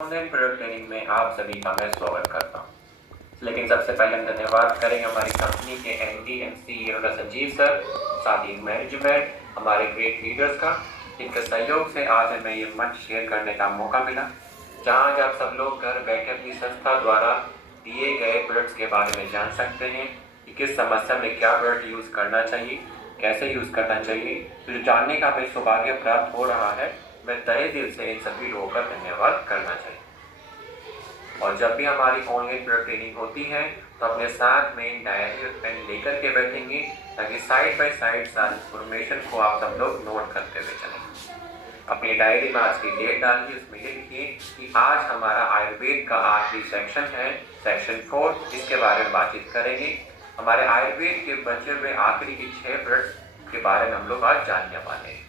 Online product training में आप सभी का मैं स्वागत करता हूँ। लेकिन सबसे पहले हम धन्यवाद करेंगे हमारी कंपनी के MD and CEO Sanjeev sir, साथ ही मैनेजमेंट, हमारे ग्रेट लीडर्स का, जिनके सहयोग से आज हमें ये मंच शेयर करने का मौका मिला, जहाँ आज आप सब लोग घर बैठे अपनी संस्था द्वारा दिए गए प्रोडक्ट्स के बारे में जान सकते हैं कि किस समस्या में क्या प्रोडक्ट यूज़ करना चाहिए, कैसे यूज़ करना चाहिए। तो जो जानने का हमें सौभाग्य प्राप्त हो रहा है, मैं तहे दिल से इन सभी लोगों का धन्यवाद करना चाहिए। और जब भी हमारी ऑनलाइन प्रोडक्ट ट्रेनिंग होती है तो अपने साथ में डायरी और पेन लेकर के बैठेंगे, ताकि साइड बाय साइड सारी इंफॉर्मेशन को आप सब लोग नोट करते हुए चलें। अपनी डायरी में आज की डेट डालिए, उसमें लिखिए कि आज हमारा आयुर्वेद का आखिरी सेक्शन है, सेक्शन 4। इसके बारे में बातचीत करेंगे। हमारे आयुर्वेद के बचे हुए आखिरी की 6 प्रोडक्ट्स के बारे में हम लोग आज जानने वाले हैं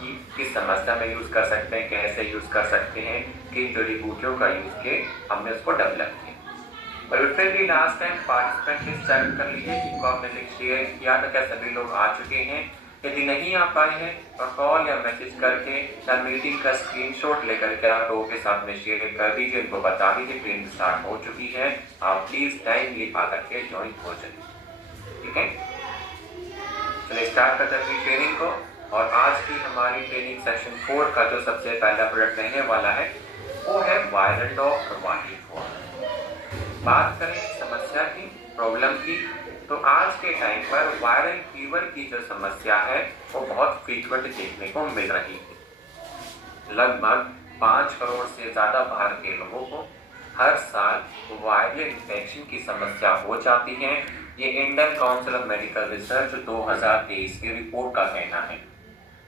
कि किस समस्या में यूज़ कर सकते हैं, कैसे यूज़ कर सकते हैं, किन जड़ी बूटियों का यूज़ के हमने उसको डेवलप किया। और फिर भी last time participant list check कर लीजिए जिनको आपने लिस्ट शेयर किया था, क्या सभी लोग आ चुके हैं। यदि नहीं आ पाए हैं तो कॉल या मैसेज करके या मीटिंग का स्क्रीनशॉट लेकर के आप लोगों के साथ में शेयर कर दीजिए, उनको बता दीजिए ट्रेनिंग स्टार्ट हो चुकी है, आप प्लीज़ टाइमली आ करके ज्वाइन हो जाइए। ठीक है, चलिए स्टार्ट करते हैं अपनी ट्रेनिंग को। और आज की हमारी ट्रेनिंग सेक्शन 4 का जो सबसे पहला प्रोडक्ट रहने वाला है वो है वायरल डॉग और वाटी फॉर। बात करें समस्या की, प्रॉब्लम की, तो आज के टाइम पर वायरल फीवर की जो समस्या है वो बहुत फ्रीक्वेंट देखने को मिल रही है। लगभग 5 करोड़ से ज़्यादा बाहर के लोगों को हर साल वायरल इन्फेक्शन की समस्या हो जाती है। ये Indian council of medical research 2023 की रिपोर्ट का कहना है।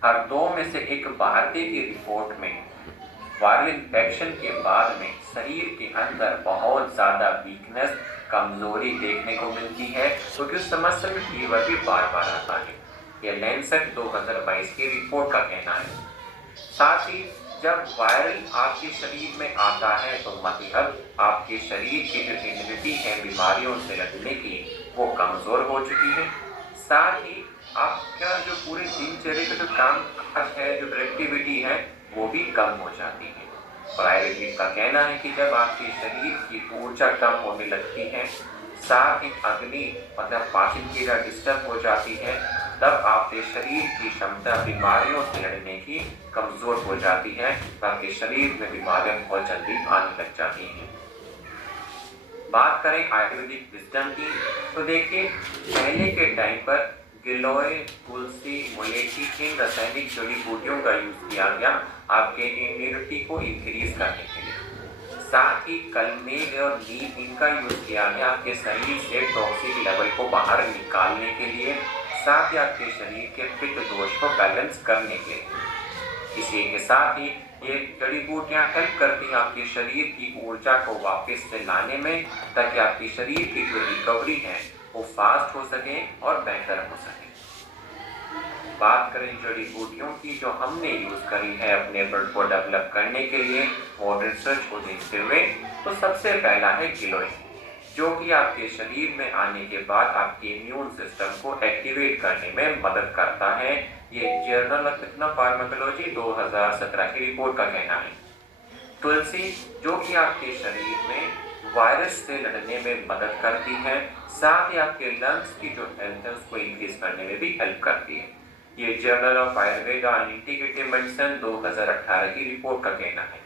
हर 2 में से एक भारतीय की रिपोर्ट में वायरल इन्फेक्शन के बाद में शरीर के अंदर बहुत ज़्यादा वीकनेस, कमजोरी देखने को मिलती है, क्योंकि उस समस्या में फीवर भी बार बार आता है। यह लैंसेट 2022 की रिपोर्ट का कहना है। साथ ही जब वायरल आपके शरीर में आता है तो मतलब आपके शरीर की जो इम्यूनिटी है बीमारियों से लड़ने की, वो कमज़ोर हो चुकी है। साथ ही आपका जो पूरे दिनचर्या का जो काम है, जो प्रोडक्टिविटी है, वो भी कम हो जाती है। और आयुर्वेद का कहना है कि जब आपके शरीर की ऊर्जा कम होने लगती है, साथ ही अग्नि मतलब पाचन क्रिया डिस्टर्ब हो जाती है, तब आपके शरीर की क्षमता बीमारियों से लड़ने की कमज़ोर हो जाती है, तो आपके शरीर में बीमारियां बहुत जल्दी आने लग जाती हैं। बात करें आयुर्वेदिक विजडम की, तो देखिए पहले के टाइम पर गिलोय, तुलसी, मुलेठी, इन रासायनिक जड़ी बूटियों का यूज किया गया आपके इम्यूनिटी को इंक्रीज करने के लिए। साथ ही कलमेघ और नीम, इनका यूज किया गया आपके शरीर से टॉक्सिक लेवल को बाहर निकालने के लिए, साथ ही आपके शरीर के पित्त दोष को बैलेंस करने के लिए। इसी के साथ ही ये जड़ी बूटियां हेल्प करती हैं आपके शरीर की ऊर्जा को वापस से लाने में, ताकि आपके शरीर की जो रिकवरी है वो फास्ट हो सके और बेहतर हो सके। बात करें जड़ी बूटियों की जो हमने यूज करी है अपने प्रोडक्ट को डेवलप करने के लिए और रिसर्च को देखते हुए, तो सबसे पहला है गिलोय, जो कि आपके शरीर में आने के बाद आपके इम्यून सिस्टम को एक्टिवेट करने में मदद करता है। ये जर्नल ऑफ फार्माकोलॉजी 2017 की रिपोर्ट का कहना है। तुलसी, जो कि आपके शरीर में वायरस से लड़ने में मदद करती है, साथ ही आपके लंग्स की जो हेल्थ है उसको इंक्रीज करने में भी हेल्प करती है। ये journal of Ayurveda and integrative medicine 2018 की रिपोर्ट का कहना है।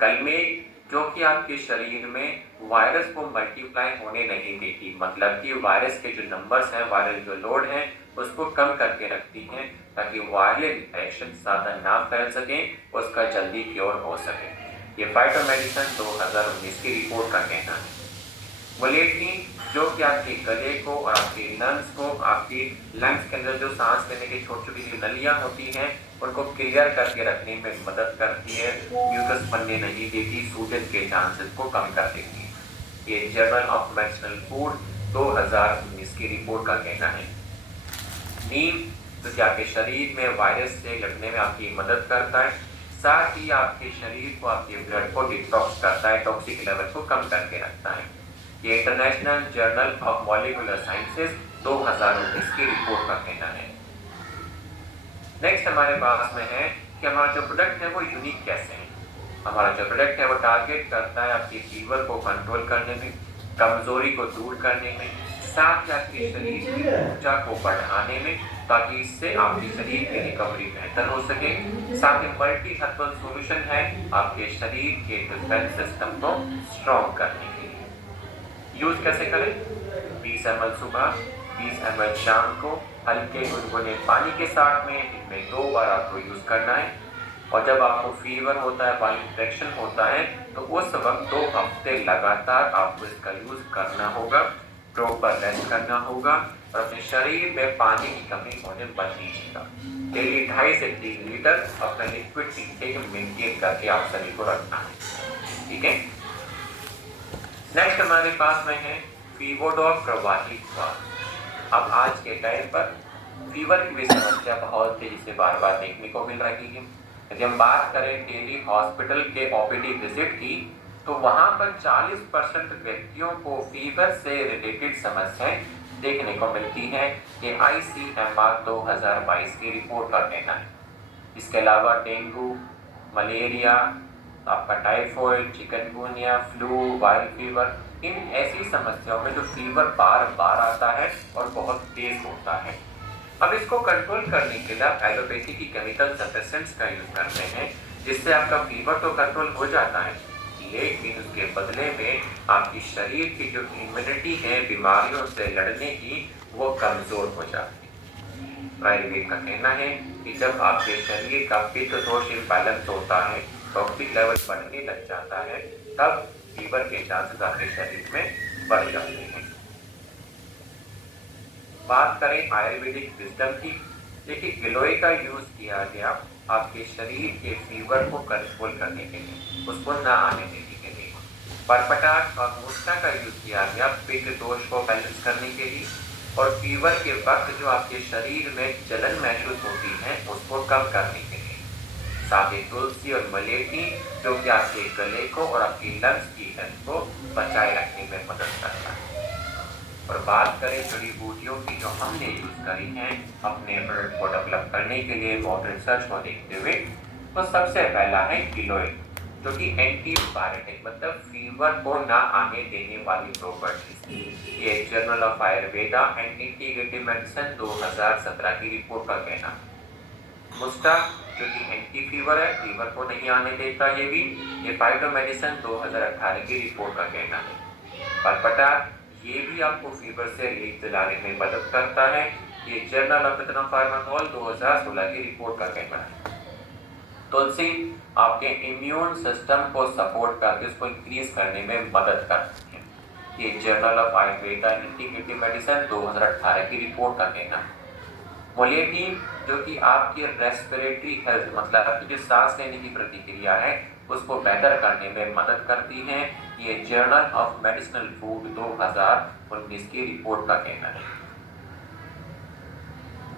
कलमेघ, जो कि आपके शरीर में वायरस को मल्टीप्लाई होने नहीं देती, मतलब कि वायरस के जो नंबर्स हैं, वायरल जो लोड है, उसको कम करके रखती हैं, ताकि वायरल इन्फेक्शन ज़्यादा ना फैल सके, उसका जल्दी क्योर हो सके। ये फाइटोमेडिसिन 2019 की रिपोर्ट का कहना है। मुलेठी, जो कि आपके गले को और आपके लंग्स को, आपकी लंग्स के अंदर जो सांस लेने की छोटी छोटी नलियाँ होती हैं, उनको क्लियर करके रखने में मदद करती है, म्यूकस बनने नहीं देती, सूजन के चांसेस को कम कर देती है। ये जर्नल ऑफ मेडिसिनल फूड 2019 की रिपोर्ट का कहना है। नीम, जो कि आपके शरीर में वायरस से लड़ने में आपकी मदद करता है, साथ ही आपके शरीर को, आपके ब्लड को डिटॉक्स करता है, टॉक्सिक लेवल को कम करके रखता है। ये international journal of molecular sciences 2019 की रिपोर्ट का कहना है। नेक्स्ट हमारे पास में है कि हमारा जो प्रोडक्ट है वो यूनिक कैसे है। हमारा जो प्रोडक्ट है वो टारगेट करता है आपकी फीवर को कंट्रोल करने में, कमजोरी को दूर करने में, साथ ही आपके शरीर की ऊर्जा को बढ़ाने में, ताकि इससे आपके शरीर की रिकवरी बेहतर हो सके। साथ ही मल्टी हर्बल सॉल्यूशन है आपके शरीर के डिफेंस सिस्टम को स्ट्रॉन्ग करने के लिए। यूज कैसे करें? 20 ml सुबह, 20 ml शाम को, हल्के गुनगुने पानी के साथ में दिन में 2 बार आपको यूज करना है। और जब आपको फीवर होता है, वायरल इन्फेक्शन होता है, तो उस वक्त 2 हफ्ते लगातार आपको इसका यूज करना होगा, प्रॉपर रेस्ट करना होगा और अपने शरीर में पानी की कमी होने मत दीजिएगा। डेली 2.5 से 3 लीटर अपना लिक्विड इंटेक मेंटेन करके आप शरीर को रखना है। ठीक है। नेक्स्ट हमारे पास में है फीवोडॉल प्रवाही श्वास। अब आज के टाइम पर फीवर की भी समस्या बहुत तेजी से बार बार देखने को मिल रही है। यदि हम बात करें डेली हॉस्पिटल के ओपीडी विजिट की, तो वहां पर 40% व्यक्तियों को फीवर से रिलेटेड समस्याएं देखने को मिलती हैं। ये ICMR 2022 की रिपोर्ट का कहना है। इसके अलावा डेंगू, मलेरिया, आपका typhoid, chikungunya, flu, viral fever, इन ऐसी समस्याओं में जो फीवर बार बार आता है और बहुत तेज होता है। अब इसको कंट्रोल करने के लिए आप एलोपैथी की केमिकल सप्रेसेंट्स का यूज करते हैं, जिससे आपका फीवर तो कंट्रोल हो जाता है, लेकिन उसके बदले में आपकी शरीर की जो इम्यूनिटी है बीमारियों से लड़ने की, वो कमजोर हो जाती है। आयुर्वेद का कहना है कि जब आपके शरीर का पित्त दोष इम्बैलेंस होता है, टॉक्सिक लेवल बढ़ने लग जाता है, तब फीवर के चांसेस आपके शरीर में बढ़ जाते हैं। बात करें आयुर्वेदिक विजडम की, देखिए गिलोय का यूज किया गया आपके शरीर के फीवर को कंट्रोल करने के लिए, उसको ना आने देने के लिए। परपटाट और मुस्टा का यूज किया गया पित्त दोष को बैलेंस करने के लिए और फीवर के वक्त जो आपके शरीर में जलन महसूस होती है उसको कम करने के लिए। साथ ही तुलसी और मलेठी जो कि आपके गले को और आपकी लंग्स की हेल्थ को बचाए रखने में मदद करता है। और बात करें जड़ी बूटियों की जो हमने यूज करी हैं अपने प्रोडक्ट को डेवलप करने के लिए मॉडर्न रिसर्च को देखते हुए, तो सबसे पहला है गिलोय, जो कि एंटीबायोटिक मतलब फीवर को ना आने देने वाली प्रॉपर्टीज। ये journal of Ayurveda and integrative medicine 2017 की रिपोर्ट का कहना। मुस्टा जो कि एंटी फीवर है, फीवर को नहीं आने देता, ये फाइटोमेडिसिन 2018 की रिपोर्ट का कहना है। परपटाट ये भी आपको फीवर से रिलीफ दिलाने में मदद करता है, ये जर्नल ऑफ फार्माकोल 2016 की रिपोर्ट का कहना है। तुलसी आपके इम्यून सिस्टम को सपोर्ट करके उसको इंक्रीज करने में मदद करती है, ये journal of Ayurveda integrative medicine 2018 की रिपोर्ट का कहना है। मोलेटी जो कि आपकी रेस्पिरेटरी हेल्थ मतलब आपकी जो सांस लेने की प्रतिक्रिया है उसको बेहतर करने में मदद करती है, ये जर्नल ऑफ मेडिसिनल फूड 2019 की रिपोर्ट का कहना है।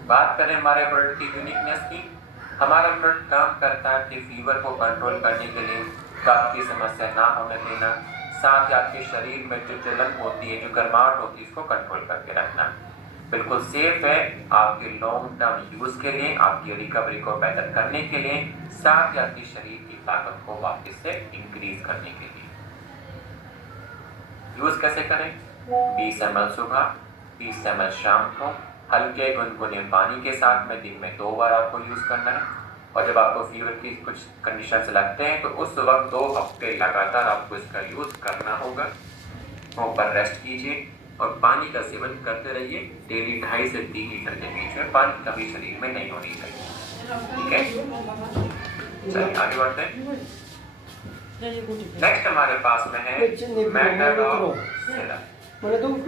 बात करें हमारे प्रोडक्ट की यूनिकनेस की, हमारा प्रोडक्ट काम करता है कि फीवर को कंट्रोल करने के लिए, कफ की समस्या ना होने देना, साथ ही आपके शरीर में जो जलन होती है, जो गर्माहट होती है, इसको कंट्रोल करके रखना। बिल्कुल सेफ है आपके लॉन्ग टर्म यूज के लिए, आपकी रिकवरी को बेहतर करने के लिए, साथ ही आपके शरीर की ताकत को वापस से इंक्रीज करने के लिए। यूज कैसे करें? 20 ml सुबह, 20 ml शाम को, हल्के गुनगुने पानी के साथ में दिन में 2 बार आपको यूज करना है। और जब आपको फीवर की कुछ कंडीशंस लगते हैं तो उस वक्त 2 हफ्ते लगातार आपको इसका यूज करना होगा। प्रॉपर रेस्ट कीजिए और पानी का सेवन करते रहिए। डेली 2.5 से 3 लीटर के बीच में पानी कभी शरीर में नहीं होनी चाहिए। ठीक है, चलिए आगे बढ़ते हैं। नेक्स्ट हमारे पास में है मेटाडॉल सिरप।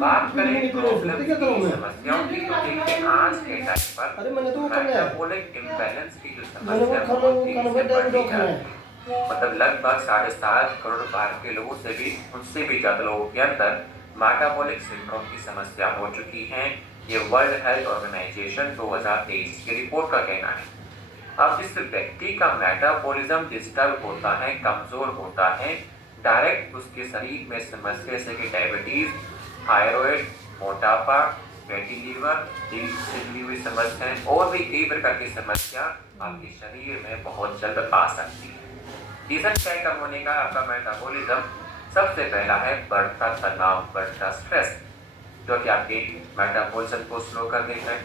बात करें प्रॉब्लम की समस्याओं की, तो देखिए आज के टाइम पर मेटाबॉलिक इम्बैलेंस की जो समस्या होती है मतलब लगभग 7.5 करोड़ भारत के लोगों से भी उससे भी ज्यादा लोगों के अंदर मेटाबॉलिक सिंड्रोम की समस्या हो चुकी है। ये वर्ल्ड हेल्थ ऑर्गेनाइजेशन 2023 की रिपोर्ट का कहना है। अब जिस व्यक्ति का मेटाबॉलिज्म डिस्टर्ब होता है, कमजोर होता है, डायरेक्ट उसके शरीर में समस्या जैसे कि डायबिटीज, थायराइड, मोटापा, फैटी लीवर, दिल से जुड़ी हुई समस्याएं और भी कई प्रकार की समस्या आपके शरीर में बहुत जल्द आ सकती है। रीजन क्या है कम होने का? आपका मेटाबॉलिज्म। सबसे पहला है बढ़ता तनाव, बढ़ता स्ट्रेस, जो कि आपके मेटाबॉलिज्म को स्लो कर देता है।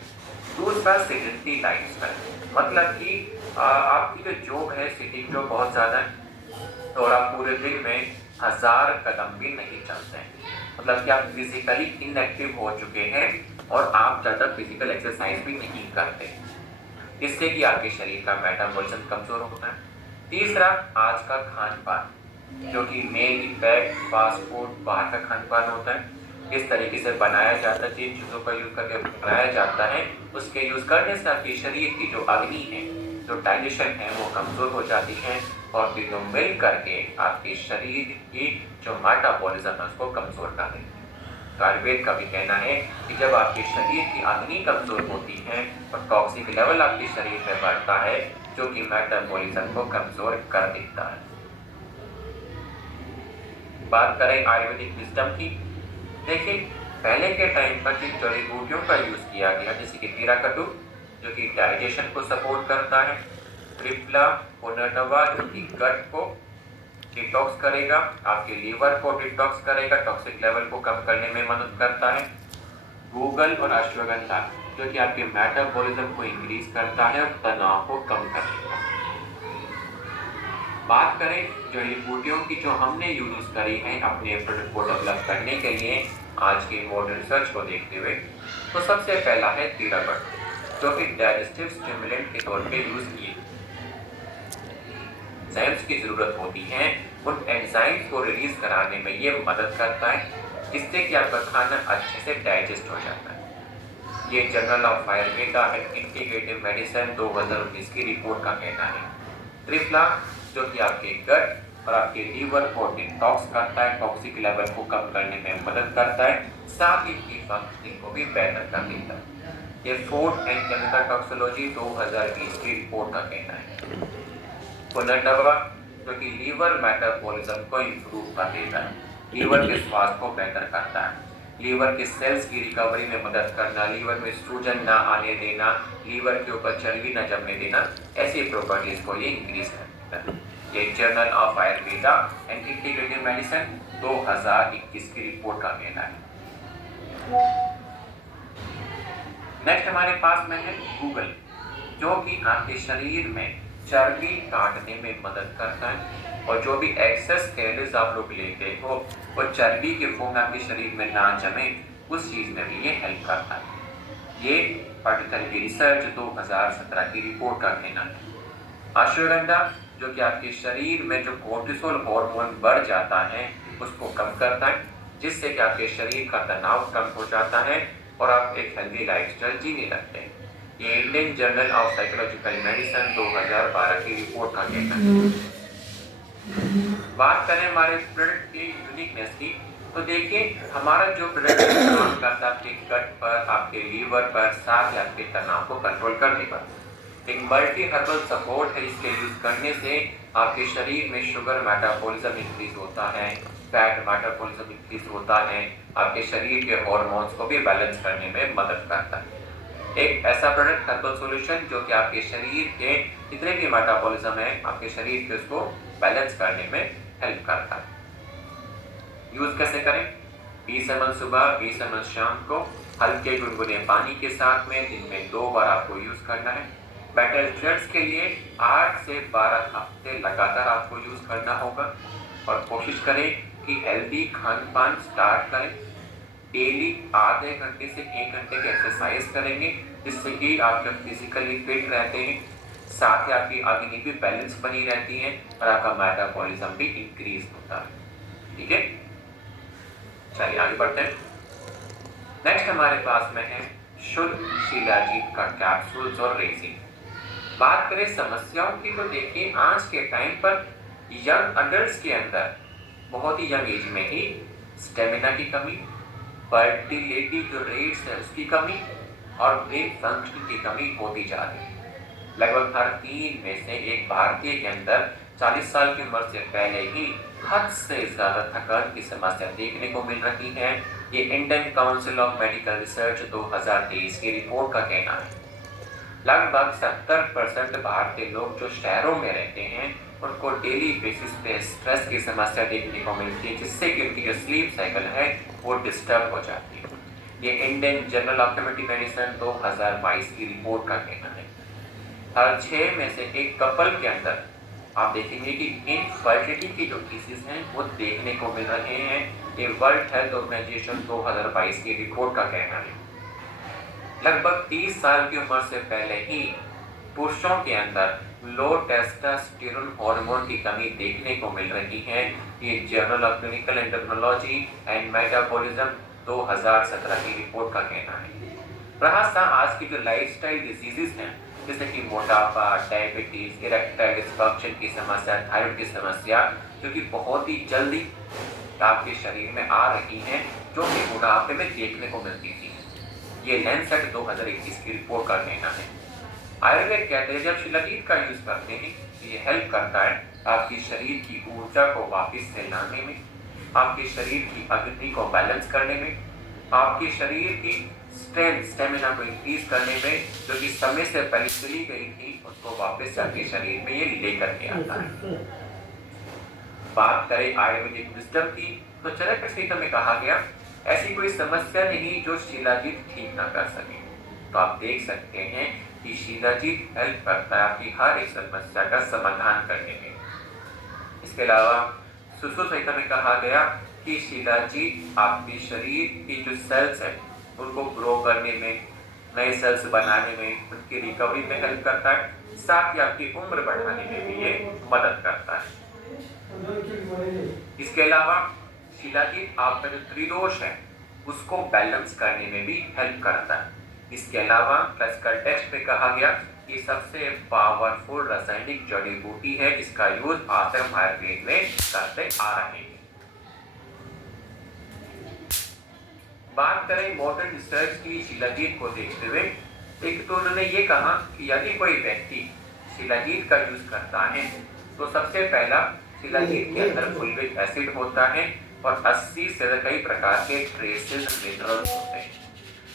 दूसरा सेडेंटरी लाइफस्टाइल, मतलब कि आपकी जो जॉब है, सिटिंग जॉब बहुत ज़्यादा है, और आप पूरे दिन में 1000 कदम भी नहीं चलते हैं। मतलब कि आप फिजिकली इनएक्टिव हो चुके हैं और आप ज़्यादा फिजिकल एक्सरसाइज भी नहीं करते, इससे कि आपके शरीर का मेटाबॉलिज्म कमजोर होता है। तीसरा, आज का खान पान, जो कि मेन इम्पैक्ट फास्ट फूड, बाहर का खान पान होता है। इस तरीके से बनाया जाता है, जिन चीज़ों का यूज़ करके बनाया जाता है, उसके यूज़ करने से आपके शरीर की जो अग्नि है, जो डाइजेशन है, वो कमज़ोर हो जाती है, और तीनों मिल करके आपके शरीर की जो मेटाबॉलिज्म है उसको कमज़ोर कर देती है। तो आयुर्वेद का भी कहना है कि जब आपके शरीर की अग्नि कमज़ोर होती है और टॉक्सिक लेवल आपके शरीर में बढ़ता है, जो कि मेटाबॉलिज्म को कमज़ोर कर देता है। बात करें आयुर्वेदिक विजडम की, देखिए पहले के टाइम पर जिन जड़ी बूटियों का यूज किया गया, जैसे कि तीराकटु, जो कि डाइजेशन को सपोर्ट करता है, त्रिफला, पुनर्नवा, जो कि गट को डिटॉक्स करेगा, आपके लीवर को डिटॉक्स करेगा, टॉक्सिक लेवल को कम करने में मदद करता है, गूगल और अश्वगंधा, जो कि आपके मेटाबॉलिज्म को इंक्रीज करता है और तनाव को कम करता है। बात करें जड़ी बूटियों की जो हमने यूज करी है अपने प्रोडक्ट को डेवलप करने के लिए, आज के मॉडर्न रिसर्च को देखते हुए, तो सबसे पहला है तीराकट, जो कि डाइजेस्टिव स्टिमुलेंट के तौर पे यूज किए। एंजाइम्स की जरूरत होती है, उन एंजाइम्स को रिलीज कराने में ये मदद करता है, जिससे कि आपका खाना अच्छे से डाइजेस्ट हो जाता है। ये journal of Ayurveda and integrative medicine 2019 की रिपोर्ट का कहना है। त्रिफला, जो कि आपके गट और आपके लीवर को डिटॉक्स करता है, टॉक्सिक लेवल को कम करने में मदद करता है, साथ ही की फंक्शनिंग को भी बेहतर कर देता है। ये फूड एंड केमिकल टॉक्सिकोलॉजी 2020 की रिपोर्ट का कहना है। पुनर्नवा, जो कि लीवर मेटाबॉलिज्म को इंप्रूव कर देता है, लीवर के स्वास्थ्य को बेहतर करता है, लीवर के सेल्स की रिकवरी में मदद करना, लीवर में सूजन ना आने देना, लीवर के ऊपर चर्बी ना जमने देना, ऐसी प्रॉपर्टीज को ये इंक्रीज कर देता है। ये journal of Ayurveda and integrative medicine 2021 की रिपोर्ट का कहना है। नेक्स्ट हमारे पास में है गूगल, जो कि आपके शरीर में चर्बी काटने में मदद करता है, और जो भी एक्सेस कैलोरीज आप लोग लेते हो वो चर्बी के फॉर्म में आपके शरीर में ना जमे, उस चीज में भी ये हेल्प करता है। ये पर्टिकुलर की रिसर्च 2017 की रिपोर्ट का कहना है। अश्वगंधा, जो कि आपके शरीर में जो कोर्टिसोल हार्मोन बढ़ जाता है उसको कम करता है, जिससे कि आपके शरीर का तनाव कम हो जाता है और आप एक हेल्दी लाइफस्टाइल जीने लगते हैं। ये Indian journal of psychological medicine 2012 की रिपोर्ट का कहना है। बात करें हमारे प्रोडक्ट की यूनिकनेस की, तो देखिए हमारा जो प्रोडक्ट काम करता है आपके गट पर, आपके लीवर पर, साथ ही आपके तनाव को कंट्रोल करने पर। एक मल्टी हर्बल सपोर्ट है, इसके यूज करने से आपके शरीर में शुगर मेटाबॉलिज्म इंक्रीज होता है, फैट मेटाबॉलिज्म इंक्रीज होता है, आपके शरीर के हार्मोन्स को भी बैलेंस करने में मदद करता है। एक ऐसा प्रोडक्ट हर्बल सॉल्यूशन जो कि आपके शरीर के जितने भी मेटाबॉलिज्म है, आपके शरीर के उसको बैलेंस करने में हेल्प करता है। यूज कैसे करें? 20 ml सुबह, 20 ml शाम को, हल्के गुनगुने पानी के साथ में दिन में 2 बार आपको यूज करना है। बेटर रिजल्ट्स के लिए 8 से 12 हफ्ते लगातार आपको यूज करना होगा, और कोशिश करें कि हेल्दी खान पान स्टार्ट करें। डेली आधे घंटे से 1 घंटे की एक्सरसाइज करेंगे, जिससे कि आप जब फिजिकली फिट रहते हैं, साथ ही आपकी अग्नि भी बैलेंस बनी रहती है और आपका मेटाबॉलिज्म भी इंक्रीज होता है। ठीक है, चलिए आगे बढ़ते हैं। नेक्स्ट हमारे पास में है शुद्ध शिलाजीत का कैप्सूल्स और रेजिन। बात करें समस्याओं की, तो देखिए आज के टाइम पर यंग अडल्ट्स के अंदर बहुत ही यंग एज में ही स्टेमिना की कमी, फर्टिलिटी जो रेट्स है उसकी कमी, और ब्रेन फंक्शन की कमी होती जा रही है। लगभग हर 3 में से एक भारतीय के अंदर 40 साल की उम्र से पहले ही हद से ज्यादा थकान की समस्या देखने को मिल रही है। ये Indian council of medical research 2023 की रिपोर्ट का कहना है। लगभग 70% भारतीय लोग जो शहरों में रहते हैं उनको डेली बेसिस पे स्ट्रेस की समस्या देखने को मिलती है, जिससे कि उनकी जो स्लीप साइकिल है वो डिस्टर्ब हो जाती है। ये Indian journal of community medicine 2022 की रिपोर्ट का कहना है। हर 6 में से एक कपल के अंदर आप देखेंगे कि इनफर्टिलिटी की जो केसेस हैं वो देखने को मिल रहे हैं। ये वर्ल्ड हेल्थ ऑर्गेनाइजेशन 2022 की रिपोर्ट का कहना है। लगभग 30 साल की उम्र से पहले ही पुरुषों के अंदर लो टेस्टोस्टेरोन हार्मोन की कमी देखने को मिल रही है। ये journal of clinical endocrinology and metabolism 2017 की रिपोर्ट का कहना है। रहा सा आज की जो लाइफस्टाइल डिजीजेस हैं, जैसे कि मोटापा, डायबिटीज, इरेक्टाइल डिस्फंक्शन की समस्या, थायराइड की समस्या, जो कि बहुत ही जल्दी आपके शरीर में आ रही हैं, जो कि बुढ़ापे में देखने को मिलती थी। ये लैंसेट 2021 की रिपोर्ट का कहना है। आयुर्वेद कहते हैं जब शिलाजीत का यूज करते हैं, ये हेल्प करता है आपकी शरीर की ऊर्जा को वापस से लाने में, आपके शरीर की अग्नि को बैलेंस करने में, आपके शरीर की स्टेमिना को इंक्रीज करने में, जो कि समय से पहले चली गई थी उसको वापस आपके शरीर में ये लेकर के आता है। बात करें आयुर्वेदिक विजडम की, तो चरक संहिता में कहा गया ऐसी कोई समस्या नहीं जो शिलाजीत ठीक ना कर सके। तो आप देख सकते हैं कि शिलाजीत हेल्प करता है आपकी हर एक समस्या का समाधान करने में। इसके अलावा सुश्रुत संहिता में कहा गया कि शिलाजीत आपके शरीर की जो सेल्स है उनको ग्रो करने में, नए सेल्स बनाने में, उनकी रिकवरी में हेल्प करता है, साथ ही आपकी उम्र बढ़ाने में भी ये मदद करता है। इसके अलावा शिलाजीत आपका जो त्रिदोष है उसको बैलेंस करने में भी हेल्प करता है। इसके अलावा क्लासिकल टेक्स्ट में कहा गया कि सबसे पावरफुल रासायनिक जड़ी बूटी है जिसका यूज आज तक आयुर्वेद में करते आ रहे हैं। बात करें मॉडर्न रिसर्च की शिलाजीत को देखते हुए, एक तो उन्होंने ये कहा कि यदि कोई व्यक्ति शिलाजीत का यूज करता है तो सबसे पहला शिलाजीत के अंदर फुल्विक एसिड होता है और 80 से कई प्रकार के ट्रेसेस मिनरल्स होते हैं,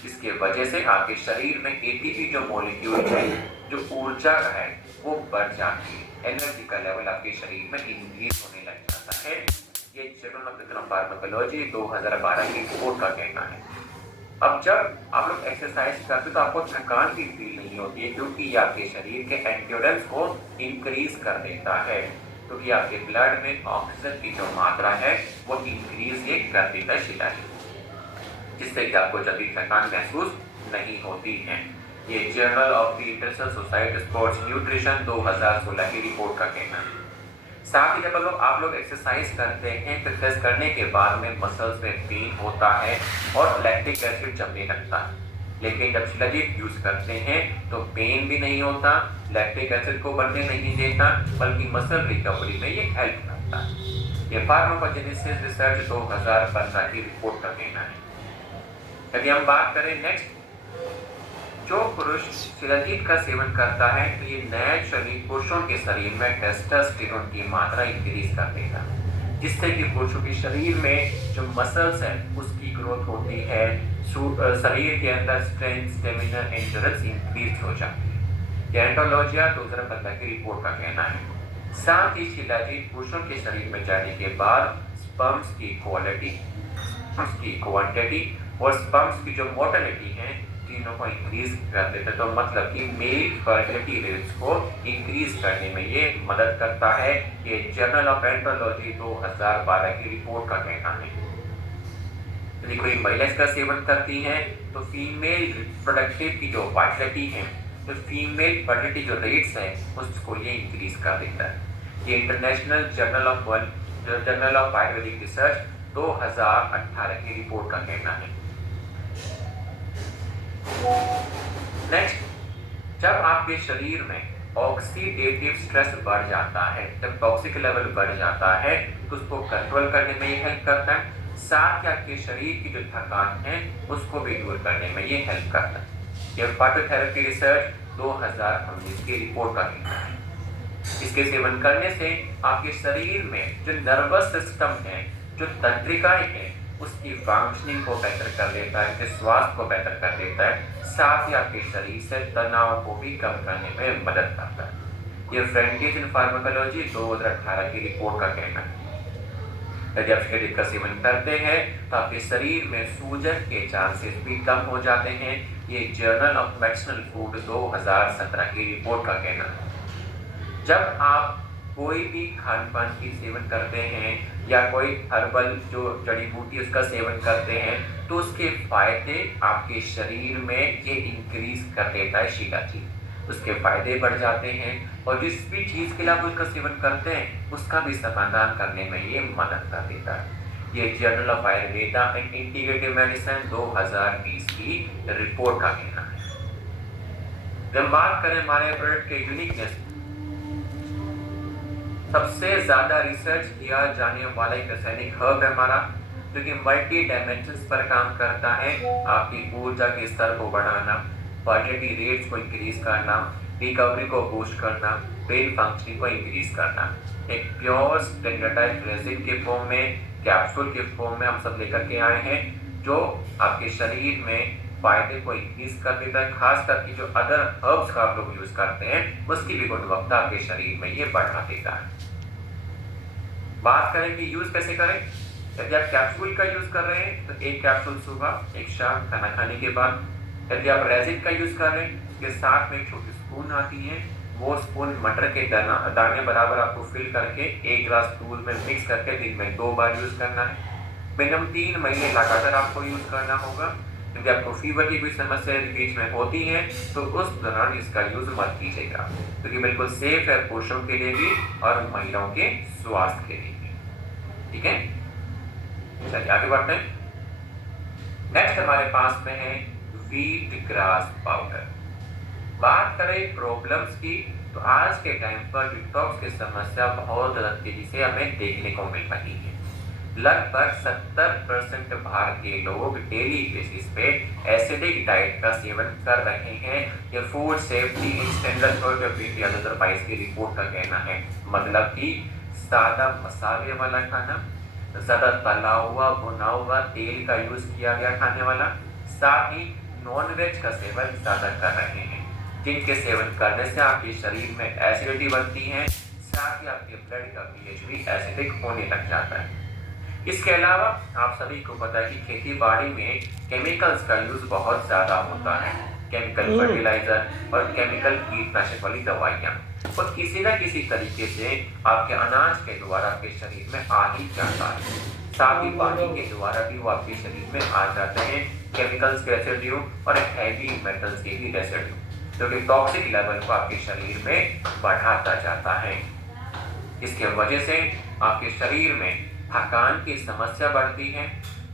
जिसके वजह से आपके शरीर में एटीपी जो मॉलिक्यूल है, जो ऊर्जा है, वो बढ़ जाती है। एनर्जी का लेवल आपके शरीर में इंक्रीज होने लग जाता है। ये जर्नल ऑफ फार्माकोलॉजी 2012 की रिपोर्ट का कहना है। अब जब आप लोग एक्सरसाइज करते तो आपको थकान भी फील नहीं होती है, क्योंकि ये आपके शरीर के एंड्योरेंस को इंक्रीज कर देता है, क्योंकि आपके ब्लड में ऑक्सीजन की जो मात्रा है वो इंक्रीज ये कर देता है शिलाजीत, जिससे कि आपको जल्दी थकान महसूस नहीं होती है। ये journal of the international society sports nutrition 2016 की रिपोर्ट का कहना है। साथ ही जब आप लोग एक्सरसाइज करते हैं, एक्सरसाइज करने के बाद में मसल्स में पेन होता है और लैक्टिक एसिड जमने लगता है, लेकिन जब शिलाजीत यूज करते हैं तो पेन भी नहीं होता, लैक्टिक एसिड को बढ़ने नहीं देता, बल्कि मसल रिकवरी में ये हेल्प करता है। ये फार्माकोजेनेसिस रिसर्च 2015 की रिपोर्ट का कहना है। यदि हम बात करें नेक्स्ट, जो पुरुष शिलाजीत का सेवन करता है तो ये नेचुरली पुरुषों के शरीर में टेस्टोस्टेरोन की मात्रा इंक्रीज कर देगा, जिससे कि पुरुषों के शरीर में जो मसल्स है उसकी ग्रोथ होती है, शरीर के अंदर स्ट्रेंथ, स्टेमिना, एंड्योरेंस इंक्रीज हो जाती है। डेंटोलॉजिया 2015 की रिपोर्ट का कहना है। साथ ही शिलाजीत पुरुषों के शरीर में जाने के बाद स्पर्म्स की क्वालिटी, स्पर्म्स की क्वांटिटी और स्पर्म्स की जो मोटिलिटी है तीनों को इंक्रीज कर देता है। तो मतलब कि मेल फर्टिलिटी रेट्स को इंक्रीज करने में ये मदद करता है। ये जर्नल ऑफ एंड्रोलॉजी 2012 की रिपोर्ट का कहना है। यदि कोई महिला इसका सेवन करती है तो फीमेल रिप्रोडक्टिव की जो वाइटलिटी है, तो फीमेल फर्टिलिटी जो रेट्स है उसको ये इंक्रीज कर देता है। ये international journal of Ayurvedic research 2018 की रिपोर्ट का कहना है। नेक्स्ट, जब आपके शरीर में ऑक्सीडेटिव स्ट्रेस बढ़ जाता है, जब टॉक्सिक लेवल बढ़ जाता है तो उसको कंट्रोल करने में ये हेल्प करता है। साथ ही आपके शरीर की जो थकान है उसको भी दूर करने में ये हेल्प करता है। ये फाइटोथेरेपी रिसर्च 2019 की रिपोर्ट का कहना है। इसके सेवन करने से आपके शरीर में जो नर्वस सिस्टम है, जो तंत्रिकाएं हैं, उसकी फंक्शनिंग को बेहतर कर देता है, उसके स्वास्थ्य को बेहतर कर देता है। साथ ही आपके शरीर से तनाव को भी कम करने में मदद करता है। ये फ्रंटियर्स इन फार्माकोलॉजी 2018 की रिपोर्ट का कहना है। यदि आप इसका सेवन करते हैं तो आपके शरीर में सूजन के चांसेस भी कम हो जाते हैं। ये जर्नल ऑफ मेडिसिनल फूड 2017 की रिपोर्ट का कहना है। जब आप कोई भी खान पान की सेवन करते हैं या कोई हर्बल जो जड़ी बूटी उसका सेवन करते हैं तो उसके फायदे आपके शरीर में ये इंक्रीज कर देता है शिलाजीत, उसके फायदे बढ़ जाते हैं और जिस भी चीज के लिए आप उसका सेवन करते हैं उसका भी समाधान करने में ये मदद कर देता है। ये journal of Ayurveda and integrative medicine 2020 की रिपोर्ट का कहना है। जब बात करें हमारे प्रोडक्ट के यूनिकनेस, सबसे ज्यादा रिसर्च किया जाने वाला एक रासायनिक हर्ब है हमारा, जो कि मल्टी डायमेंशंस पर काम करता है। आपकी ऊर्जा के स्तर को बढ़ाना, फर्टिलिटी रेट्स को इंक्रीज करना, रिकवरी को बूस्ट करना, ब्रेन फंक्शनिंग को इंक्रीज करना। एक प्योर स्टैंडर्डाइज्ड रेजिन के फॉर्म में, कैप्सूल के फॉर्म में हम सब लेकर के आए हैं, जो आपके शरीर में फायदे को इंक्रीज कर देता है। खास करके जो अदर हर्ब्स का आप लोग यूज करते हैं उसकी भी गुणवत्ता आपके शरीर में ये बढ़ा देता है। बात करें कि यूज कैसे करें। यदि आप कैप्सूल का यूज कर रहे हैं तो एक कैप्सूल सुबह, एक शाम खाना खाने के बाद। यदि आप रेजिन का यूज कर रहे हैं उसके साथ में एक छोटी स्पून आती है, वो स्पून मटर के दाने बराबर आपको फिल करके एक गिलास दूध में मिक्स करके दिन में 2 बार यूज करना है। मिनिमम 3 महीने लगातार आपको यूज करना होगा। यदि आपको फीवर की कोई समस्या बीच में होती है तो उस दौरान इसका यूज मत कीजिएगा, क्योंकि बिल्कुल सेफ है पुरुषों के लिए भी और महिलाओं के स्वास्थ्य के लिए भी। ठीक है, चलिए आगे बढ़ते हैं। नेक्स्ट हमारे पास में है व्हीट ग्रास पाउडर। बात करें प्रॉब्लम्स की तो आज के टाइम पर डिटॉक्स की समस्या बहुत ज्यादा तेजी से हमें देखने को मिल रही है। लगभग 70% भारतीय लोग डेली बेसिस पे एसिडिक डाइट का सेवन कर रहे हैं। ये food safety standard of India 2022 की रिपोर्ट का कहना है। मतलब कि ज्यादा मसाले वाला खाना, ज्यादा तला हुआ भुना हुआ तेल का यूज किया गया खाने वाला, साथ ही नॉनवेज का सेवन ज्यादा कर रहे हैं, जिनके सेवन करने से आपके शरीर में एसिडिटी बनती है, साथ ही आपके ब्लड का पीएच भी एसिडिक होने लग जाता है। इसके अलावा आप सभी को पता है कि खेती बाड़ी में केमिकल्स का यूज बहुत ज्यादा होता है। केमिकल फर्टिलाइजर और केमिकल कीटनाशक वाली दवाइयाँ और किसी न किसी तरीके से आपके अनाज के द्वारा आपके शरीर में आ ही जाता है। साथ ही पानी के द्वारा भी वो आपके शरीर में आ जाते हैं केमिकल्स के रेसिड्यू और हैवी मेटल्स के भी रेसिड्यू, जो कि टॉक्सिक लेवल को आपके शरीर में बढ़ाता जाता है। इसके वजह से आपके शरीर में थकान की समस्या बढ़ती है,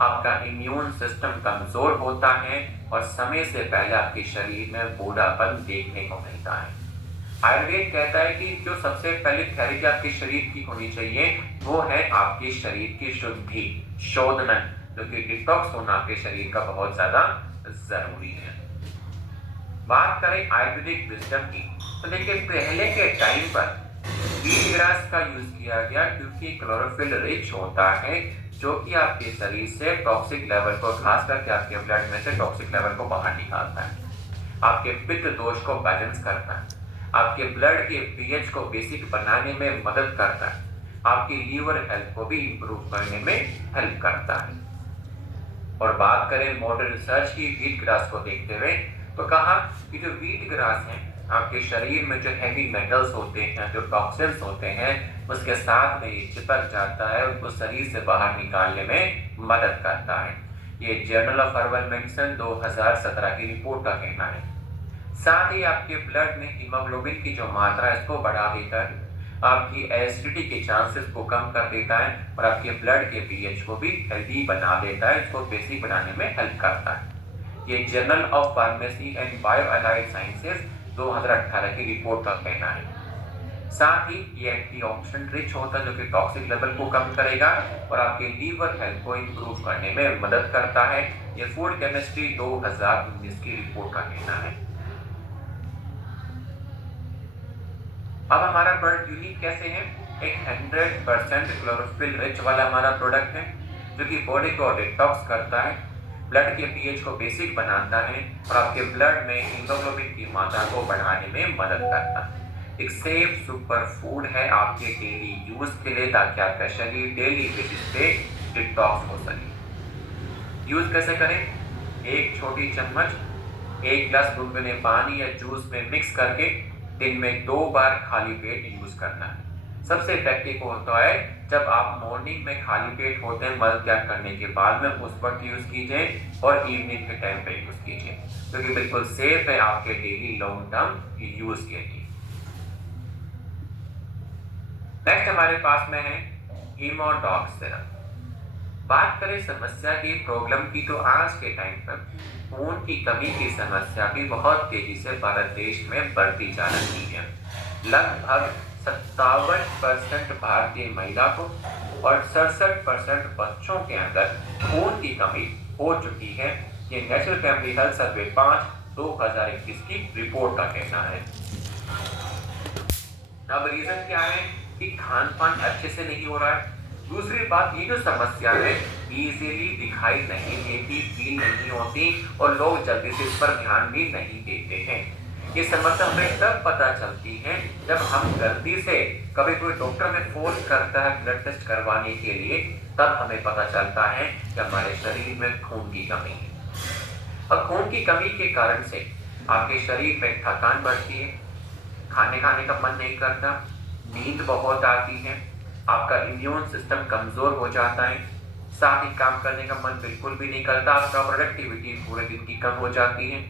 आपका इम्यून सिस्टम कमजोर होता है और समय से पहले आपके शरीर में बूढ़ापन देखने को मिलता है। आयुर्वेद कहता है कि जो सबसे पहली थेरेपी आपके शरीर की होनी चाहिए वो है आपके शरीर की शुद्धि, शोधन, जो कि डिटॉक्स होना आपके शरीर का बहुत ज्यादा जरूरी है। बात करें आयुर्वेदिक विजडम की तो देखिए पहले के टाइम पर व्हीट ग्रास का यूज किया गया क्योंकि क्लोरोफिल रिच होता है, जो कि आपके शरीर से टॉक्सिक लेवल को, खास करके आपके ब्लड में से टॉक्सिक लेवल को बाहर निकालता है, आपके पित्त दोष को बैलेंस करता है, आपके ब्लड के पीएच को बेसिक बनाने में मदद करता है, आपकी लीवर हेल्थ को भी इंप्रूव करने में हेल्प करता है। और बात करें मॉडर्न रिसर्च की व्हीट ग्रास को देखते हुए तो कहा कि जो व्हीट ग्रास है आपके शरीर में जो हैवी मेटल्स होते हैं, जो टॉक्सिन्स होते हैं, उसके साथ में ये चिपक जाता है, उनको शरीर से बाहर निकालने में मदद करता है। ये जर्नल ऑफ हर्बल मेडिसिन 2017 की रिपोर्ट का कहना है। साथ ही आपके ब्लड में हीमोग्लोबिन की जो मात्रा है इसको बढ़ा देता है, आपकी एसिडिटी के चांसेस को कम कर देता है और आपके ब्लड के पीएच को भी हेल्दी बना देता है, इसको बेसिक बनाने में हेल्प करता है। ये journal of pharmacy and bio allied sciences 2018 की रिपोर्ट का कहना है। साथ ही ये एंटीऑक्सीडेंट रिच होता है, जो कि टॉक्सिक लेवल को कम करेगा और आपके लीवर हेल्थ को इंप्रूव करने में मदद करता है। ये फूड केमिस्ट्री 2019 की रिपोर्ट का कहना है। अब हमारा प्रोडक्ट यूनिक कैसे है? एक 100% क्लोरोफिल रिच वाला हमारा प्रोडक्ट है, जो कि बॉडी को डिटॉक्स करता है, ब्लड के पीएच को बेसिक बनाता है और आपके ब्लड में हीमोग्लोबिन की मात्रा को बढ़ाने में मदद करता है। एक सेफ सुपर फूड है आपके डेली यूज के लिए, ताकि आपका शरीर डेली बेसिस पे डिटॉक्स हो सके। यूज कैसे करें? एक छोटी चम्मच एक गिलास गुनगुने पानी या जूस में मिक्स करके दिन में 2 बार खाली पेट यूज करना है। सबसे इफेक्टिव होता है जब आप मॉर्निंग में खाली पेट होते हैं मल त्याग करने के बाद में, उस वक्त यूज कीजिए, और इवनिंग के टाइम पे यूज कीजिए, क्योंकि तो बिल्कुल सेफ है आपके डेली लॉन्ग टर्म यूज के लिए। नेक्स्ट हमारे पास में है हीमोडॉक्स सिरप। बात करें समस्या की, प्रॉब्लम की, तो आज के टाइम पर खून की कमी की समस्या भी बहुत तेजी से भारत देश में बढ़ती जा रही है। लगभग 57% भारतीय महिला को और 67% बच्चों के अंदर खून की कमी हो चुकी है। ये नेशनल फैमिली हेल्थ सर्वे 5/2021 की रिपोर्ट का कहना है। अब रीजन क्या है? कि खान पान अच्छे से नहीं हो रहा है। दूसरी बात, ये जो समस्या है इजीली दिखाई नहीं देती, फील नहीं होती, और लोग जल्दी से इस पर ध्यान भी नहीं देते हैं। ये समस्या हमें तब पता चलती है जब हम गलती से कभी कोई डॉक्टर में फोर्स करता है ब्लड टेस्ट करवाने के लिए, तब हमें पता चलता है कि हमारे शरीर में खून की कमी है। और खून की कमी के कारण से आपके शरीर में थकान बढ़ती है, खाने का मन नहीं करता, नींद बहुत आती है, आपका इम्यून सिस्टम कमजोर हो जाता है, साथ ही काम करने का मन बिल्कुल भी नहीं करता, आपका प्रोडक्टिविटी पूरे दिन की कम हो जाती है।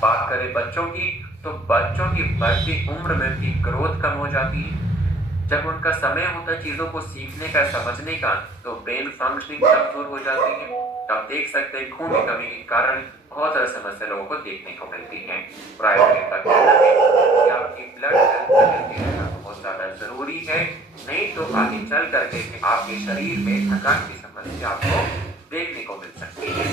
बात करें बच्चों की, तो बच्चों की बढ़ती उम्र में भी ग्रोथ कम हो जाती है। जब उनका समय होता है चीजों को सीखने का, समझने का, तो ब्रेन फंक्शनिंग कमजोर हो जाती है। तो आप देख सकते हैं खून की कमी के कारण बहुत सारी समस्या लोगों को देखने को मिलती है। प्रायोरिटी का कहना है कि आपकी ब्लड हेल्थ रहना बहुत ज्यादा जरूरी है, नहीं तो आगे चल करके आपके शरीर में थकान की समस्या आपको देखने को मिल सकती है।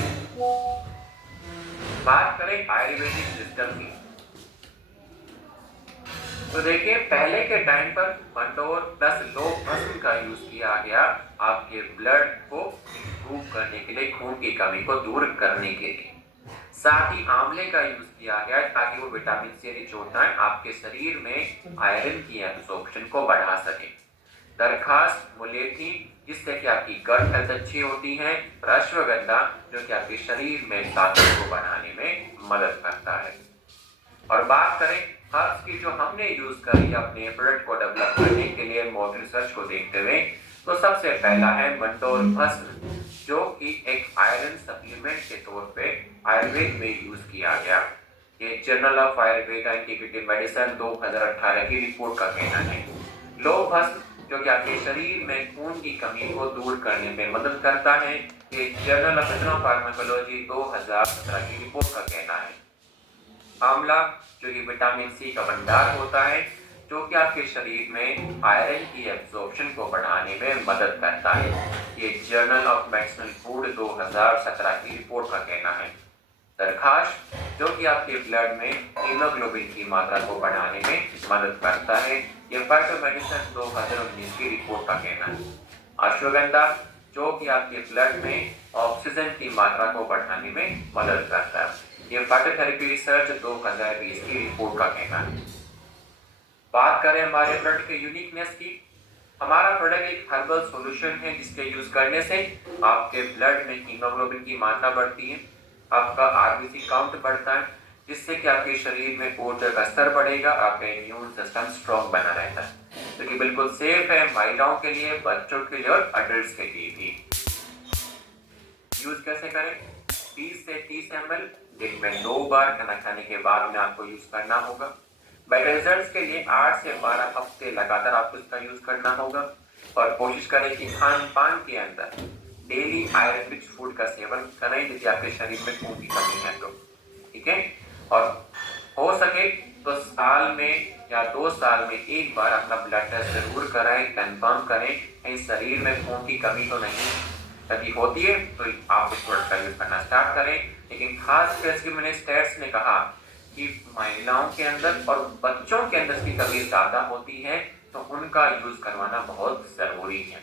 बात करें आयुर्वेदिक सिस्टम की, तो देखिए पहले के टाइम पर मंडोर प्लस लोग भस्म का यूज किया गया आपके ब्लड को इंप्रूव करने के लिए, खून की कमी को दूर करने के लिए। साथ ही आंवले का यूज किया गया ताकि वो विटामिन सी निचोड़ना आपके शरीर में आयरन की एब्जॉर्प्शन को बढ़ा सके। दरखास्त, मुलेठी, जिससे कि आपकी गट हेल्थ अच्छी होती है। अश्वगंधा, जो कि आपके शरीर में ताकत को बढ़ाने में मदद करता है। और बात करें हर्ब्स की, जो हमने यूज करी अपने प्रोडक्ट को डेवलप करने के लिए मॉडल रिसर्च को देखते हुए, तो सबसे पहला है मंडोर भस्म, जो कि एक आयरन सप्लीमेंट के तौर पे आयुर्वेद में यूज किया गया। ये journal of Ayurveda integrative medicine 2018 की रिपोर्ट का कहना है। लौह भस्म, जो कि आपके शरीर में खून की कमी को दूर करने में मदद करता है। ये जर्नल ऑफ फार्माकोलॉजी 2017 की रिपोर्ट का कहना है। आंवला, जो कि विटामिन सी का भंडार होता है, जो कि आपके शरीर में आयरन की एब्जॉर्प्शन को बढ़ाने में मदद करता है। ये जर्नल ऑफ मेडिसिनल फूड 2017 की रिपोर्ट का कहना है। दरखाश, जो कि आपके ब्लड में हीमोग्लोबिन की मात्रा को बढ़ाने में मदद करता है। ये फाइटोमेडिसिन 2019 की रिपोर्ट का कहना है। अश्वगंधा, जो कि आपके ब्लड में ऑक्सीजन की मात्रा को बढ़ाने में मदद करता है। ये फाइटोथेरेपी रिसर्च 2020 की रिपोर्ट का कहना है। बात करें हमारे प्रोडक्ट के यूनिकनेस की, हमारा प्रोडक्ट एक हर्बल सॉल्यूशन है जिसके यूज करने से आपके ब्लड में हीमोग्लोबिन की मात्रा बढ़ती है, आपका आरबीसी काउंट बढ़ता है, जिससे कि आपके शरीर में ऊर्जा का स्तर बढ़ेगा, आपका इम्यून सिस्टम स्ट्रॉन्ग बना रहता है, जो कि बिल्कुल सेफ है महिलाओं के लिए, बच्चों के लिए और अडल्ट के लिए भी। यूज कैसे करें? 20 से 30 ml दिन में 2 बार खाना खाने के बाद में आपको यूज करना होगा। बेटर रिजल्ट्स के लिए 8 से 12 हफ्ते लगातार आपको इसका यूज करना होगा, और कोशिश करें कि खान पान के अंदर डेली आयरन रिच फूड का सेवन करें यदि आपके शरीर में खून की कमी है तो, ठीक है। और हो सके तो साल में या 2 साल में एक बार अपना ब्लड टेस्ट जरूर कराएं, कंफर्म करें कहीं शरीर में खून की कमी तो नहीं। यदि होती है तो आप इस प्रोडक्ट का यूज करना स्टार्ट करें, लेकिन खास करके मैंने स्टेट्स में कहा कि महिलाओं के अंदर और बच्चों के अंदर इसकी कमी ज्यादा होती है, तो उनका यूज करवाना बहुत जरूरी है,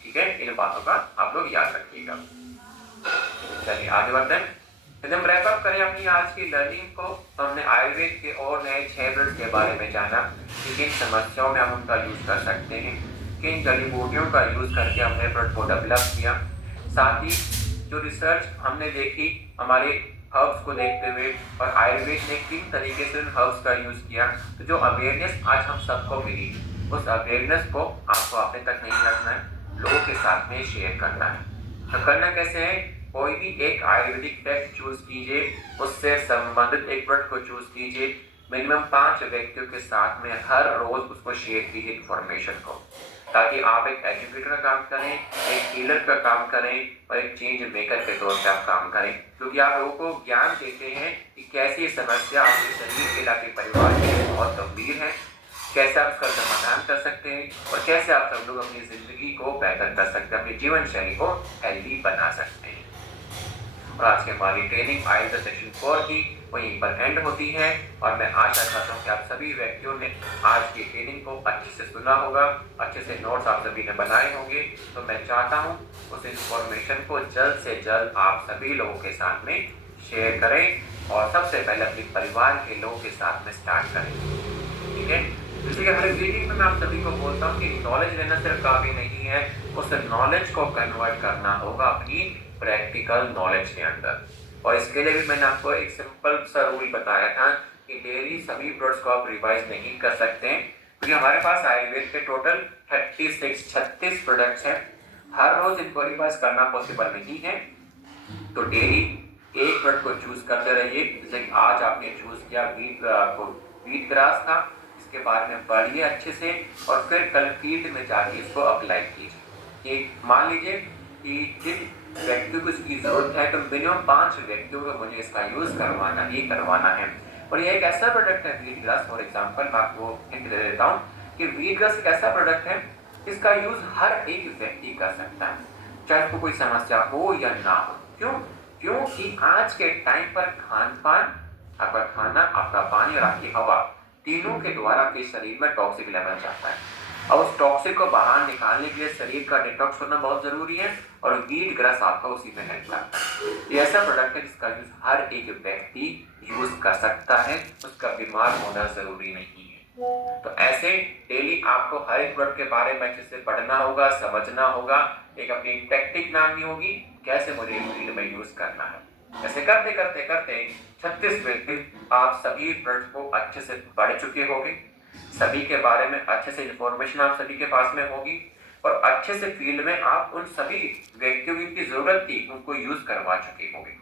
ठीक है। इन बातों का आप लोग याद रखिएगा। चलिए आगे बढ़ते हैं। यदि हम रैप अप करें अपनी आज की लर्निंग को, तो हमने आयुर्वेद के और नए 6 प्रोडक्ट्स के बारे में जाना, कि किन समस्याओं में हम उनका यूज़ कर सकते हैं, किन जड़ी-बूटियों का यूज़ करके हमने प्रोडक्ट को डेवलप किया। साथ ही जो रिसर्च हमने देखी हमारे हर्ब्स को देखते हुए और आयुर्वेद ने किन तरीके से उन हर्ब्स का यूज़ किया, तो जो अवेयरनेस आज हम सबको मिली, उस अवेयरनेस को आपको अपने तक नहीं रखना है, लोगों के साथ में शेयर करना है। तो करना कैसे है? कोई भी एक आयुर्वेदिक फैक्ट चूज़ कीजिए, उससे संबंधित एक प्रोडक्ट को चूज़ कीजिए, मिनिमम 5 व्यक्तियों के साथ में हर रोज़ उसको शेयर कीजिए इन्फॉर्मेशन को, ताकि आप एक एजुकेटर का काम करें, एक हीलर का काम करें और एक चेंज मेकर के तौर पे आप काम करें। क्योंकि आप लोगों को ज्ञान देते हैं कि कैसी ये समस्या आपके शरीर के लिए, आपके परिवार के लिए बहुत गंभीर है, कैसे आप उसका समाधान कर सकते हैं और कैसे आप सब लोग अपनी ज़िंदगी को बेहतर कर सकते हैं, अपनी जीवन शैली को हेल्दी बना सकते हैं। और आज की हमारी ट्रेनिंग आयुर्वेद सेक्शन 4 की वहीं पर एंड होती है और मैं आशा करता हूँ कि आप सभी व्यक्तियों ने आज की ट्रेनिंग को अच्छे से सुना होगा, अच्छे से नोट्स आप सभी ने बनाए होंगे। तो मैं चाहता हूँ उस इन्फॉर्मेशन को जल्द से जल्द आप सभी लोगों के साथ में शेयर करें और सबसे पहले अपने परिवार के लोगों के साथ में स्टार्ट करें। ठीक है? इसलिए हर मीटिंग में मैं आप सभी को बोलता हूँ कि नॉलेज लेना सिर्फ काफ़ी नहीं है, उस नॉलेज को कन्वर्ट करना होगा अपनी प्रैक्टिकल नॉलेज के अंदर। और इसके लिए भी मैंने आपको एक सिंपल सा रूल बताया था कि डेली सभी प्रोडक्ट्स को आप रिवाइज नहीं कर सकते, क्योंकि हमारे पास आयुर्वेद के टोटल 36 प्रोडक्ट्स हैं। हर रोज इनको रिवाइज करना पॉसिबल नहीं है, तो डेली एक प्रोडक्ट को चूज करते रहिए। जैसे कि आज आपने चूज किया वीट ग्रास था, इसके बारे में पढ़िए अच्छे से और फिर कल फील्ड में जाके इसको अप्लाई कीजिए। कि मान लीजिए कि जिन व्यक्तियों को इसकी जरूरत है, तो मिनिमम 5 व्यक्तियों को मुझे इसका यूज करवाना है। और ये एक ऐसा प्रोडक्ट है वीट ग्रास, फॉर एग्जाम्पल मैं आपको हिंट दे देता हूँ कि वीट ग्रास एक ऐसा प्रोडक्ट है इसका यूज हर एक व्यक्ति कर सकता है, चाहे उसको कोई समस्या हो या ना हो। क्यों? क्योंकि आज के टाइम पर खान पान, आपका खाना, आपका पानी और आपकी हवा, तीनों के द्वारा आपके शरीर में टॉक्सिक लेवल जाता है। अब उस टॉक्सिक को बाहर निकालने के लिए शरीर का डिटॉक्स होना बहुत जरूरी है और वीट ग्रास आपका उसी में हेल्प करता है। ये ऐसा प्रोडक्ट है जिसका यूज हर एक व्यक्ति यूज कर सकता है, उसका बीमार होना जरूरी नहीं है। तो ऐसे डेली आपको हर एक प्रोडक्ट के बारे में अच्छे से पढ़ना होगा, समझना होगा, एक अपनी टेक्निक जाननी होगी कैसे मुझे इस फील्ड में यूज करना है। ऐसे करते करते करते 36 में आप सभी प्रोडक्ट को अच्छे से पढ़ चुके होंगे, सभी के बारे में अच्छे से इंफॉर्मेशन आप सभी के पास में होगी और अच्छे से फील्ड में आप उन सभी व्यक्तियों की जरूरत थी उनको यूज करवा चुके होंगे।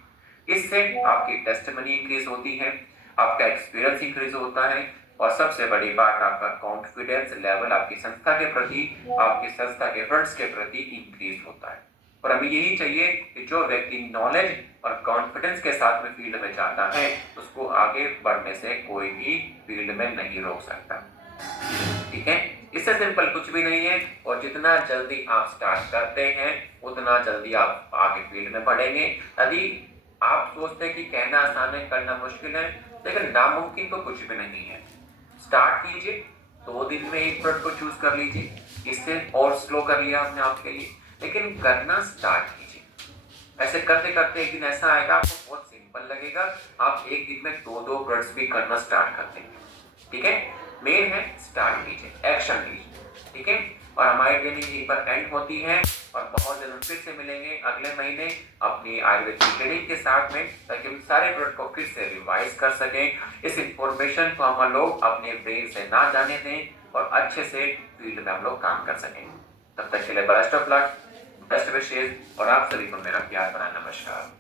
इससे आपकी टेस्टिमनी इंक्रीज होती है, आपका एक्सपीरियंस इंक्रीज होता है और सबसे बड़ी बात आपका कॉन्फिडेंस लेवल आपकी संस्था के प्रति, आपकी संस्था के फंड्स के प्रति इंक्रीज होता है। और हमें यही चाहिए कि जो व्यक्ति नॉलेज और कॉन्फिडेंस के साथ में फील्ड में जाता है, उसको आगे बढ़ने से कोई भी फील्ड में नहीं रोक सकता। ठीक है? इससे सिंपल कुछ भी नहीं है और जितना जल्दी आप स्टार्ट करते हैं उतना जल्दी आप आगे फील्ड में बढ़ेंगे। यदि आप सोचते हैं कि कहना आसान है करना मुश्किल है, लेकिन नामुमकिन तो कुछ भी नहीं है। स्टार्ट कीजिए, 2 दिन में एक प्रोडक्ट को चूज कर लीजिए, इससे और स्लो कर लिया आपने आपके लिए, लेकिन करना स्टार्ट कीजिए। ऐसे करते करते एक दिन ऐसा आएगा आपको बहुत सिंपल लगेगा, आप एक दिन में 2-2 प्रोडक्ट्स भी करना स्टार्ट कर देंगे। ठीक है? मेन है स्टार्ट कीजिए, एक्शन लीजिए। ठीक है? और हमारी ट्रेनिंग यहीं पर एंड होती है और बहुत जल्द फिर से मिलेंगे अगले महीने अपनी आयुर्वेद की ट्रेनिंग के साथ में, ताकि हम सारे प्रोडक्ट को फिर से रिवाइज कर सकें। इस इंफॉर्मेशन को हम लोग अपने ब्रेन से ना जाने दें और अच्छे से फील्ड में हम लोग काम कर सकें। तब तक के लिए बेस्ट ऑफ लक, बेस्ट विशेष और आप सभी को मेरा प्यार भरा नमस्कार।